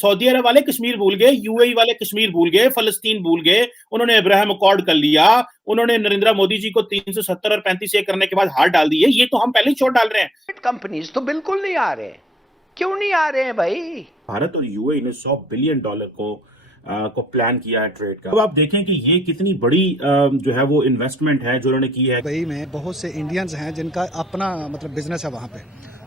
Saudi अरब वाले कश्मीर भूल गए, यूएई वाले कश्मीर भूल गए, फलस्तीन भूल गए, उन्होंने अब्राहम अकॉर्ड कर लिया, उन्होंने नरेंद्र मोदी जी को 370 और 35 करने के बाद हार डाल दी है। ये तो हम पहले ही छोड़ डाल रहे हैं। कंपनीज तो बिल्कुल नहीं आ रहे, क्यों नहीं आ रहे हैं भाई? भारत और यूएई ने $100 बिलियन को प्लान किया है ट्रेड का। अब आप देखें कि ये कितनी बड़ी जो है वो इन्वेस्टमेंट है जो उन्होंने की है। दुबई में बहुत से इंडियंस हैं जिनका अपना मतलब बिजनेस है वहाँ पे,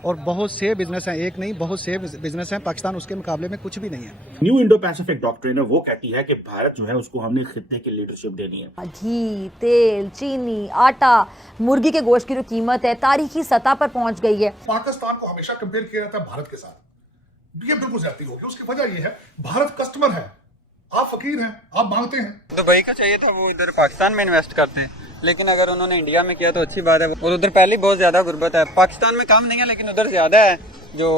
और बहुत से बिजनेस हैं, एक नहीं बहुत से बिजनेस हैं। पाकिस्तान उसके मुकाबले में कुछ भी नहीं है। न्यू इंडो पैसिफिक डॉक्ट्रिन है, वो कहती है कि भारत जो है उसको हमने खित्ते की लीडरशिप देनी है। घी, तेल, चीनी, आटा, मुर्गी के गोश्त की जो कीमत है तारीखी सतह पर पहुंच गई है। पाकिस्तान को हमेशा कंपेयर किया जाता है भारत के साथ, ये बिल्कुल ज्यादती होगी। उसकी वजह ये है भारत कस्टमर है, आप फकीर हैं, आप मांगते हैं। दुबई का चाहिए था वो इधर पाकिस्तान में इन्वेस्ट करते हैं, लेकिन अगर उन्होंने इंडिया में किया तो अच्छी बात है। और उधर पहले बहुत ज्यादा गुर्बत है, पाकिस्तान में कम नहीं है लेकिन उधर ज्यादा है जो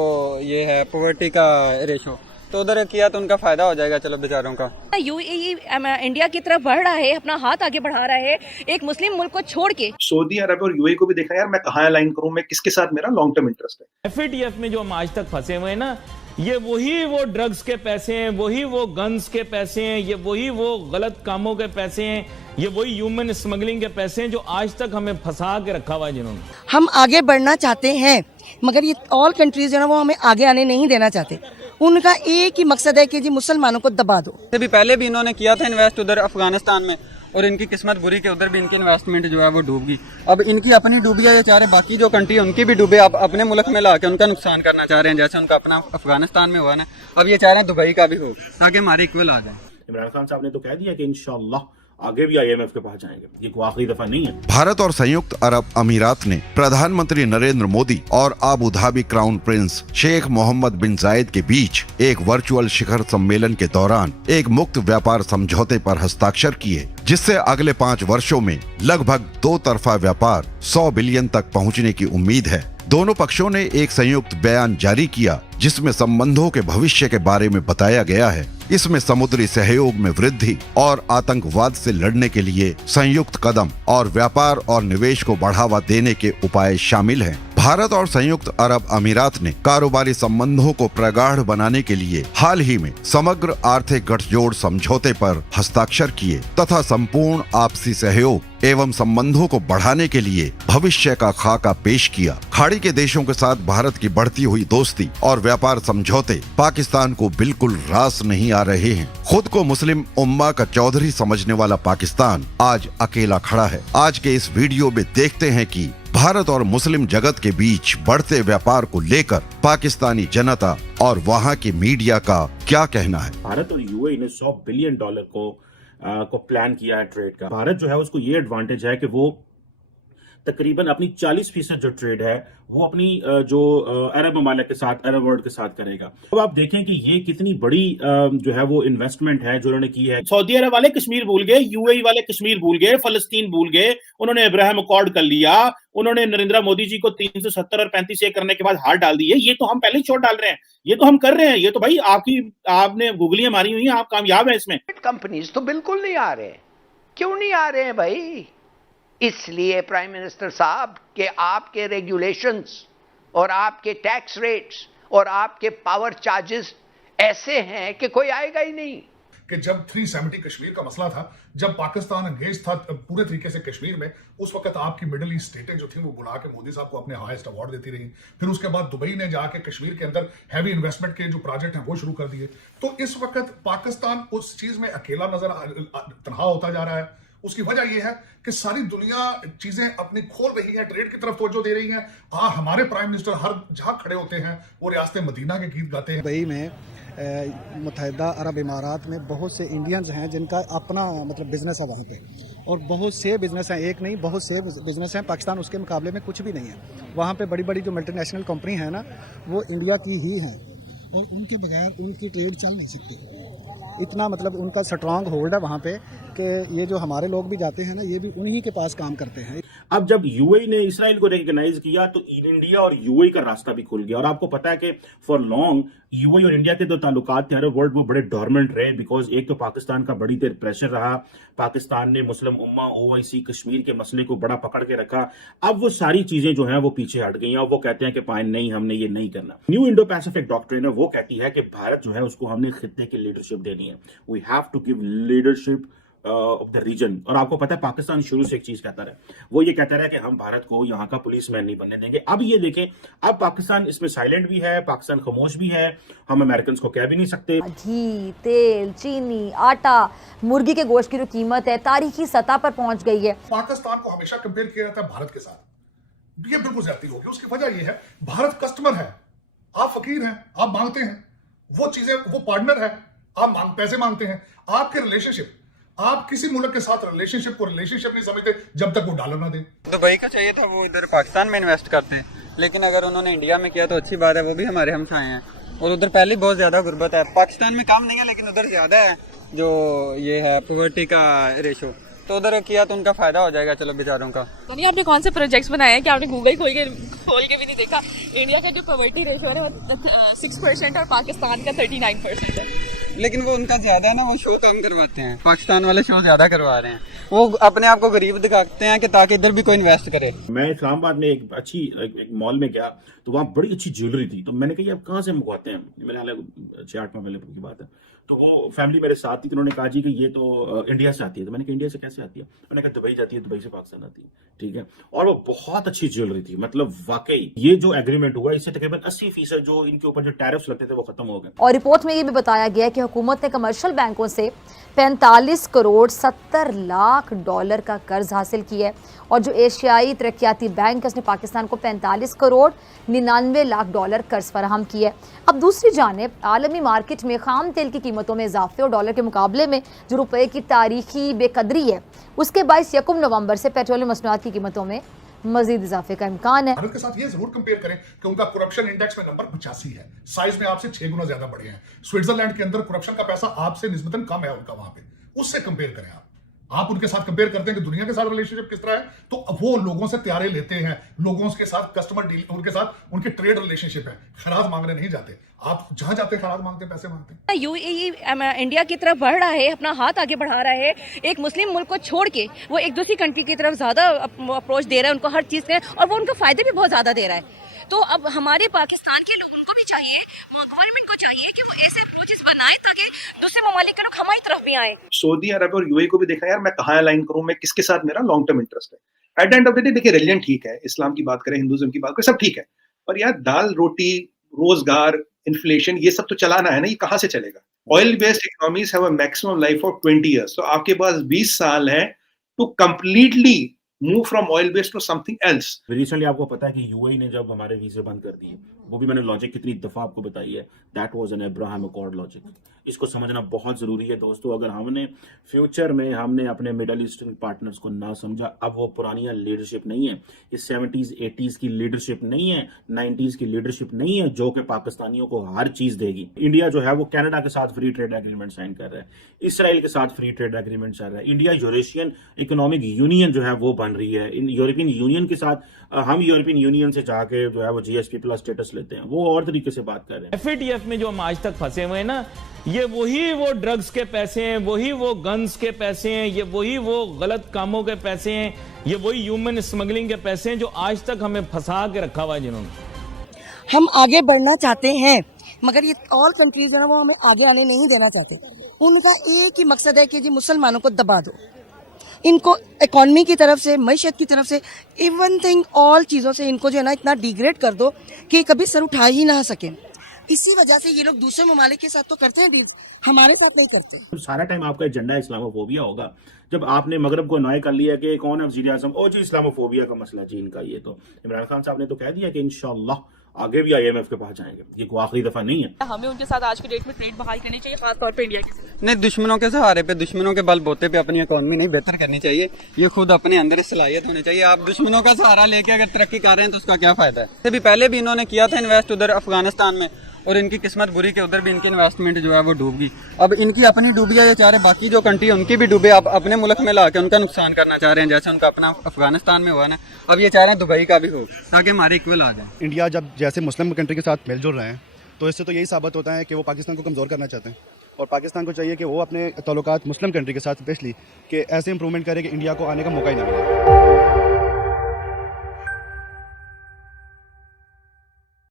ये है पॉवर्टी का रेशो, तो उधर किया तो उनका फायदा हो जाएगा। चलो बेचारों का यूएई इंडिया की तरफ बढ़ रहा है, अपना हाथ आगे बढ़ा रहा है एक मुस्लिम मुल्क को छोड़ के। सऊदी अरब और यूएई को भी देखा यार मैं कहाँ अलाइन करूं, मैं किसके साथ मेरा लॉन्ग टर्म इंटरेस्ट है। FATF में जो हम आज तक फंसे हुए हैं ना, ये वही वो ड्रग्स के पैसे हैं, वही वो गन्स के पैसे हैं, ये वही वो गलत कामों के पैसे हैं, ये वही ह्यूमन स्मगलिंग के पैसे हैं जो आज तक हमें फंसा के रखा हुआ है जिन्होंने। हम आगे बढ़ना चाहते हैं मगर ये ऑल कंट्रीज जो है वो हमें आगे आने नहीं देना चाहते। उनका एक ही मकसद है कि जी मुसलमानों को दबा दो। भी पहले भी इन्होंने किया था इन्वेस्ट उधर अफगानिस्तान में, और इनकी किस्मत बुरी कि उधर भी इनकी इन्वेस्टमेंट जो है वो डूब गई। अब इनकी अपनी डूबी है, ये चाह रहे बाकी जो कंट्री उनकी भी डूबे, अब अपने मुल्क में लाके उनका नुकसान करना चाह रहे हैं, जैसे उनका अपना अफगानिस्तान में हुआ ना, अब ये चाह रहे हैं दुबई का भी हो ताकि हमारे इक्वल आ जाए। इमरान खान साहब ने तो कह दिया कि इंशाअल्लाह आगे भी IMF के पास जाएंगे, ये कोई आखिरी दफा नहीं है। भारत और संयुक्त अरब अमीरात ने प्रधानमंत्री नरेंद्र मोदी और Abu Dhabi crown prince Sheikh Mohammed bin Zayed के बीच एक वर्चुअल शिखर सम्मेलन के दौरान एक मुक्त व्यापार समझौते पर हस्ताक्षर किए, जिससे अगले 5 वर्षों में लगभग 2 तरफा व्यापार 100 बिलियन तक पहुँचने की उम्मीद है। दोनों पक्षों ने एक संयुक्त बयान जारी किया जिसमें संबंधों के भविष्य के बारे में बताया गया है। इसमें समुद्री सहयोग में वृद्धि और आतंकवाद से लड़ने के लिए संयुक्त कदम और व्यापार और निवेश को बढ़ावा देने के उपाय शामिल हैं। भारत और संयुक्त अरब अमीरात ने कारोबारी संबंधों को प्रगाढ़ बनाने के लिए हाल ही में समग्र आर्थिक गठजोड़ समझौते पर हस्ताक्षर किए तथा संपूर्ण आपसी सहयोग एवं संबंधों को बढ़ाने के लिए भविष्य का खाका पेश किया। खाड़ी के देशों के साथ भारत की बढ़ती हुई दोस्ती और व्यापार समझौते पाकिस्तान को बिल्कुल रास नहीं आ रहे हैं। खुद को मुस्लिम उम्मा का चौधरी समझने वाला पाकिस्तान आज अकेला खड़ा है। आज के इस वीडियो में देखते हैं कि भारत और मुस्लिम जगत के बीच बढ़ते व्यापार को लेकर पाकिस्तानी जनता और वहाँ के मीडिया का क्या कहना है। भारत और यूएई ने $100 बिलियन को प्लान किया है ट्रेड का। भारत जो है उसको ये एडवांटेज है कि वो तकरीबन अपनी 40% जो ट्रेड है वो अपनी जो अरब ममालिक के साथ, अरब वर्ल्ड के साथ करेगा। अब आप देखें कि ये कितनी बड़ी जो है वो इन्वेस्टमेंट है जो उन्होंने की है। सऊदी अरब वाले कश्मीर भूल गए, यूएई वाले कश्मीर भूल गए, फलस्तीन भूल गए, उन्होंने अब्राहम अकॉर्ड कर लिया, उन्होंने नरेंद्र मोदी जी को 370 और 35 करने के बाद हार डाल दी है। ये तो हम पहले ही छोड़ डाल रहे हैं, ये तो हम कर रहे हैं। ये तो भाई आपने गूगलियां मारी हुई हैं, आप कामयाब हैं इसमें। कंपनीज तो बिल्कुल नहीं आ रहे, क्यों नहीं आ रहे हैं भाई? इसलिए प्राइम मिनिस्टर साहब के आपके रेगुलेशंस और आपके टैक्स रेट्स और आपके पावर चार्जेस ऐसे हैं कि कोई आएगा ही नहीं। कि जब 370 कश्मीर का मसला था, जब पाकिस्तान एंगेज था पूरे तरीके से कश्मीर में, उस वक्त आपकी मिडिल ईस्ट स्टेटें जो थी वो बुला के मोदी साहब को अपने हाईएस्ट अवार्ड देती रही। फिर उसके बाद दुबई ने जाके कश्मीर के अंदर हैवी इन्वेस्टमेंट के जो प्रोजेक्ट हैं वो शुरू कर दिए। तो इस वक्त पाकिस्तान उस चीज में अकेला तनहा होता जा रहा है। उसकी वजह यह है कि सारी दुनिया चीजें अपनी खोल रही है, ट्रेड की तरफ तवज्जो दे रही है। हमारे प्राइम मिनिस्टर हर जहां खड़े होते हैं वो रियासत मदीना के गीत गाते हैं। दुबई में मुत्तहिदा अरब इमारात में बहुत से इंडियंस हैं जिनका अपना मतलब बिजनेस है वहाँ पे, और बहुत से बिजनेस हैं, एक नहीं बहुत से बिजनेस हैं। पाकिस्तान उसके मुकाबले में कुछ भी नहीं है। वहाँ पे बड़ी बड़ी जो मल्टीनेशनल कंपनी है ना वो इंडिया की ही हैं, और उनके बगैर उनकी ट्रेड चल नहीं सकती। इतना मतलब उनका स्ट्रांग होल्ड है वहाँ पे कि ये जो हमारे लोग भी जाते हैं ना, ये भी उन्हीं के पास काम करते हैं। अब जब यूएई ने इसराइल को रिकॉग्नाइज किया तो इंडिया और यूएई का रास्ता भी खुल गया। और आपको पता है कि फॉर लॉन्ग यूएई और इंडिया के जो ताल्लुकात थे अरब वर्ल्ड वो बड़े डोरमेंट रहे, बिकॉज एक तो पाकिस्तान का बड़ी देर प्रेशर रहा, पाकिस्तान ने मुस्लिम उम्मा ओआईसी कश्मीर के मसले को बड़ा पकड़ के रखा। अब वो सारी चीजें जो हैं वो पीछे हट गई हैं और वो कहते हैं कि फाइन नहीं, हमने ये नहीं करना। न्यू इंडो पैसिफिक डॉक्ट्रिन है वो कहती है कि भारत जो है उसको हमने खित्ते की लीडरशिप देनी है। We have to give leadership of the region. और आपको पता है पाकिस्तान शुरू से एक चीज कहता रहा, वो ये कहता रहा कि हम भारत को यहाँ का पुलिसमैन नहीं बनने देंगे। अब ये देखें, अब पाकिस्तान इसमें साइलेंट भी है, पाकिस्तान खामोश भी है, हम अमेरिकन को कह भी नहीं सकते। घी, तेल, चीनी, आटा, मुर्गी के गोश्त की जो कीमत है तारीखी सतह पर पहुंच गई है। पाकिस्तान को हमेशा कंपेयर किया जाता है भारत के साथ, ये बिल्कुल ज्यादती होगी। उसकी वजह यह है भारत कस्टमर है, आप फकीर हैं, आप मांगते हैं वो चीजें, वो पार्टनर है, आप पैसे मांगते हैं। आपके रिलेशनशिप, आप किसी मुल्क के साथ रिलेशनशिप को रिलेशनशिप नहीं समझते जब तक वो डॉलर ना दे। दुबई का चाहिए था, वो इधर पाकिस्तान में इन्वेस्ट करते हैं, लेकिन अगर उन्होंने इंडिया में किया तो अच्छी बात है, वो भी हमारे हमसाए हैं। और उधर पहले बहुत ज्यादा गुर्बत है, पाकिस्तान में कम नहीं है लेकिन उधर ज्यादा है जो ये है पॉवर्टी का रेशो, तो उधर किया तो उनका फायदा हो जाएगा चलो बेचारों का। यानी आपने कौन से प्रोजेक्ट्स बनाए हैं कि आपने गूगल खोल के भी नहीं देखा? इंडिया का जो पॉवर्टी रेशियो है वो 6% और पाकिस्तान का 39% है। लेकिन वो उनका ज्यादा है ना, वो शो कम करवाते हैं, पाकिस्तान वाले शो ज्यादा करवा रहे हैं। वो अपने आप को गरीब दिखाते हैं कि ताकि इधर भी कोई इन्वेस्ट करे। मैं इस्लामाबाद में एक मॉल में गया तो वहाँ बड़ी अच्छी ज्वेलरी थी, तो मैंने कहा आप कहाँ से मंगवाते हैं? मेरे हाल 6-8 महीने की बात है। तो वो फैमिली मेरे साथ थी, तो उन्होंने कहा जी कि ये तो इंडिया से आती है। तो मैंने कहा इंडिया से कैसे आती है? मैंने कहा दुबई जाती है, दुबई से पाकिस्तान आती है। ठीक है, और वो बहुत अच्छी ज्वेलरी थी, मतलब वाकई ये जो एग्रीमेंट हुआ इससे तकरीबन 80% जो इनके ऊपर जो टैरिफ्स लगते थे वो खत्म हो गए। और रिपोर्ट में ये भी बताया गया कि हुकूमत ने कमर्शियल बैंकों से 45 करोड़ 70 लाख डॉलर का कर्ज हासिल किया है, और जो एशियाई तरक्याती बैंक है उसने पाकिस्तान को 45 करोड़ 99 लाख डॉलर कर्ज फराहम किया है। अब दूसरी जानिब आलमी मार्केट में खाम तेल की कीमतों में इजाफे और डॉलर के मुकाबले में जो रुपए की तारीखी बेकदरी है उसके बायस 1 नवंबर से पेट्रोलियम मसनूआत की कीमतों में मजीद इजाफे का इम्कान है। भारत के साथ ये जरूर कंपेयर करें कि उनका करप्शन इंडेक्स में नंबर 85 है, साइज में आपसे 6 गुना ज्यादा बड़े हैं। स्विट्जरलैंड के अंदर करप्शन का पैसा आपसे निस्बतन कम है उनका वहां पे, उससे कंपेयर करें आप उनके साथ कंपेयर करते हैं कि दुनिया के साथ रिलेशनशिप किस तरह है, तो वो लोगों से त्यारे लेते हैं, लोगों के साथ कस्टमर डील, उनके साथ उनके ट्रेड रिलेशनशिप है, खराज मांगने नहीं जाते। आप जहां जाते हैं खराज मांगते हैं, पैसे मांगते हैं। यूएई इंडिया की तरफ बढ़ रहा है, अपना हाथ आगे बढ़ा रहा है, एक मुस्लिम मुल्क को छोड़ के वो एक दूसरी कंट्री की तरफ ज्यादा अप्रोच दे रहा है उनको हर चीज में, और वो उनको फायदे भी बहुत ज्यादा दे रहा है। तो अब हमारे पाकिस्तान के लोगों को भी चाहिए, गवर्नमेंट को चाहिए कि वो ऐसे अप्रोचेस बनाए ताकि दूसरे ममालिक के लोग हमारी तरफ भी आए। सऊदी अरब और यूएई को भी देखा यार, मैं कहाँ अलाइन करूं, मैं किसके साथ मेरा लॉन्ग टर्म इंटरेस्ट है। At the end of the day देखिए, रिलीजन ठीक है, इस्लाम की बात करें, हिंदुइज्म की बात करें, सब ठीक है, पर यार दाल रोटी, रोजगार, इन्फ्लेशन, ये सब तो चलाना है ना, ये कहाँ से चलेगा? Oil based economies have a maximum life of 20 years, तो आपके पास 20 साल है to completely move from oil based to something else. Recently आपको पता है कि यूएई ने जब हमारे वीजे बंद कर दिए, वो भी मैंने लॉजिक कितनी दफा आपको बताई है, that was an Abraham accord logic. इसको समझना बहुत जरूरी है दोस्तों। अगर हमने फ्यूचर में हमने अपने मिडल ईस्टर्न पार्टनर्स को ना समझा, अब वो पुरानी लीडरशिप नहीं है, ये 70s 80s की लीडरशिप नहीं है, 90s की लीडरशिप नहीं है जो कि पाकिस्तानियों को हर चीज देगी। इंडिया जो है वो कनाडा के साथ फ्री ट्रेड एग्रीमेंट साइन कर रहा है, इसराइल के साथ फ्री ट्रेड एग्रीमेंट चल रहा है, इंडिया यूरेशियन इकोनॉमिक यूनियन जो है वो बन रही है। इन यूरोपियन यूनियन के साथ हम यूरोपियन यूनियन से जाके जो है वो GSP प्लस स्टेटस लेते हैं, वो और तरीके से बात कर रहे हैं। FATF में जो हम आज तक फंसे हुए हैं ना, ये वही वो ड्रग्स के पैसे हैं, वही वो गन्स के पैसे हैं, ये वही वो गलत कामों के पैसे हैं, ये वही ह्यूमन स्मगलिंग के पैसे हैं जो आज तक हमें फंसा के रखा हुआ है जिन्होंने। हम आगे बढ़ना चाहते हैं, मगर ये ऑल कंट्रीज है ना वो हमें आगे आने नहीं देना चाहते। उनका एक ही मकसद है कि जी मुसलमानों को दबा दो, इनको इकॉनमी की तरफ से, मईशत की तरफ से, इवन थिंग ऑल चीज़ों से इनको जो है ना इतना डिग्रेड कर दो कि कभी सर उठा ही ना सकें। इसी वजह से ये लोग दूसरे ममालिक के साथ तो करते हैं डील, हमारे साथ नहीं करते। सारा टाइम आपका एजेंडा इस्लामोफोबिया होगा। जब आपने मगरब को नॉय कर लिया कि कौन है वज़ीर आज़म, ओ जी इस्लामोफोबिया का मसला जी इनका, ये तो इमरान खान साहब ने तो कह दिया कि इंशाअल्लाह आगे भी IMF के पास जाएंगे, ये कोई आखिरी दफा नहीं है। हमें उनके साथ आज की डेट में ट्रेड बहाल करनी चाहिए, खासतौर पे इंडिया के। नहीं, दुश्मनों के सहारे पे, दुश्मनों के बलबोते पे अपनी इकोनॉमी नहीं बेहतर करनी चाहिए, ये खुद अपने अंदर सलाहियत होनी चाहिए। आप दुश्मनों का सहारा लेके अगर तरक्की कर रहे हैं तो उसका क्या फायदा है? भी पहले भी इन्होंने किया था इन्वेस्ट उधर अफगानिस्तान में, और इनकी किस्मत बुरी के उधर भी इनकी इन्वेस्टमेंट जो है वो डूब गई। अब इनकी अपनी डूबी है, ये चाह रहे बाकी जो कंट्री उनकी भी डूबे, अब अपने मुल्क में ला के उनका नुकसान करना चाह रहे हैं, जैसे उनका अपना अफगानिस्तान में हुआ ना, अब ये चाह रहे हैं दुबई का भी हो ताकि हमारे इक्वल आ जाए। इंडिया जब जैसे मुस्लिम कंट्री के साथ मिलजुल रहे हैं तो इससे तो यही साबित होता है कि वो पाकिस्तान को कमज़ोर करना चाहते हैं, और पाकिस्तान को चाहिए कि वो अपने ताल्लुकात मुस्लिम कंट्री के साथ स्पेशली कि ऐसे इंप्रूवमेंट करे कि इंडिया को आने का मौका ही ना मिले।